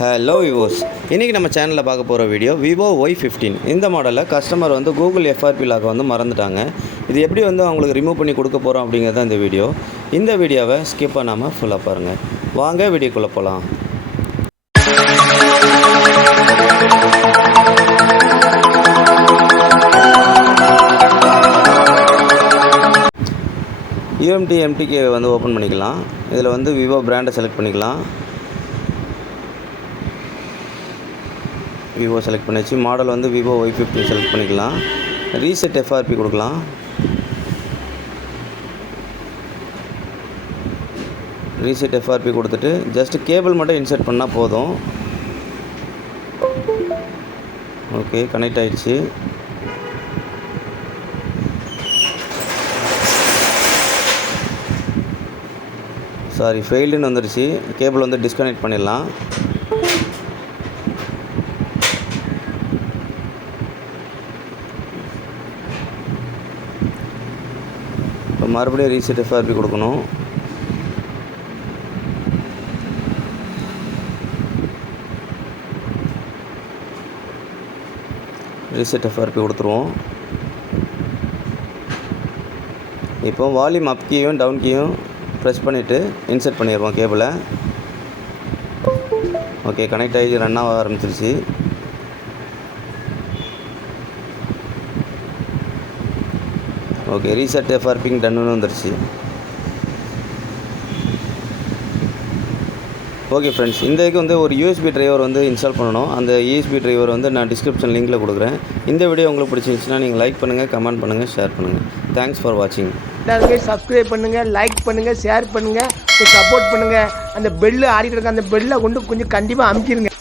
Hello விவோஸ், இன்றைக்கி நம்ம சேனலில் பார்க்க போகிற வீடியோ Vivo Y15. இந்த மாடலில் கஸ்டமர் வந்து கூகுள் FRP லாக் வந்து மறந்துட்டாங்க. இது எப்படி வந்து அவங்களுக்கு ரிமூவ் பண்ணி கொடுக்க போகிறோம் அப்படிங்கிறது இந்த வீடியோ. இந்த வீடியோவை ஸ்கிப் பண்ணாமல் ஃபுல்லாக பாருங்கள். வாங்க வீடியோக்குள்ளே போகலாம். MTK வந்து ஓப்பன் பண்ணிக்கலாம். இதில் வந்து விவோ பிராண்டை செலக்ட் பண்ணிக்கலாம். விவோ செலக்ட் பண்ணிச்சு. மாடல் வந்து Vivo Y15 செலக்ட் பண்ணிக்கலாம். ரீசெட் FRP கொடுக்கலாம். ரீசெட் FRP கொடுத்துட்டு ஜஸ்ட் கேபிள் மட்டும் இன்சர்ட் பண்ணால் போதும். ஓகே, கனெக்ட் ஆகிடுச்சு. சாரி, ஃபெயில்டுன்னு வந்துடுச்சு. கேபிள் வந்து டிஸ்கனெக்ட் பண்ணிடலாம். இப்போ மறுபடியும் ரீசெட் FRP கொடுக்கணும். ரீசெட் FRP கொடுத்துருவோம். இப்போ வால்யூம் அப் கீயும் டவுன் கீயும் ப்ரெஸ் பண்ணிவிட்டு இன்சர்ட் பண்ணிடுவோம் கேபிளை. ஓகே, கனெக்ட் ஆகி ரன் ஆக ஆரம்பிச்சிருச்சு. ஓகே, ரீசெட் FRP டன்னு வந்துருச்சு. ஓகே ஃப்ரெண்ட்ஸ், இந்த இதுக்கு வந்து ஒரு USB டிரைவர் வந்து இன்ஸ்டால் பண்ணணும். அந்த USB டிரைவர் வந்து நான் டிஸ்கிரிப்ஷன் லிங்கில் கொடுக்குறேன். இந்த வீடியோ உங்களுக்கு பிடிச்சிருந்துச்சுன்னா நீங்கள் லைக் பண்ணுங்கள், கமெண்ட் பண்ணுங்கள், ஷேர் பண்ணுங்கள். தேங்க்ஸ் ஃபார் வாட்சிங். எல்லாருமே சப்ஸ்கிரைப் பண்ணுங்கள், லைக் பண்ணுங்கள், ஷேர் பண்ணுங்கள், சப்போர்ட் பண்ணுங்கள். அந்த பெல்லு ஆடிட்டு இருக்க அந்த பெல்லை கொண்டு கொஞ்சம் கண்டிப்பாக அமுக்கிடுங்க.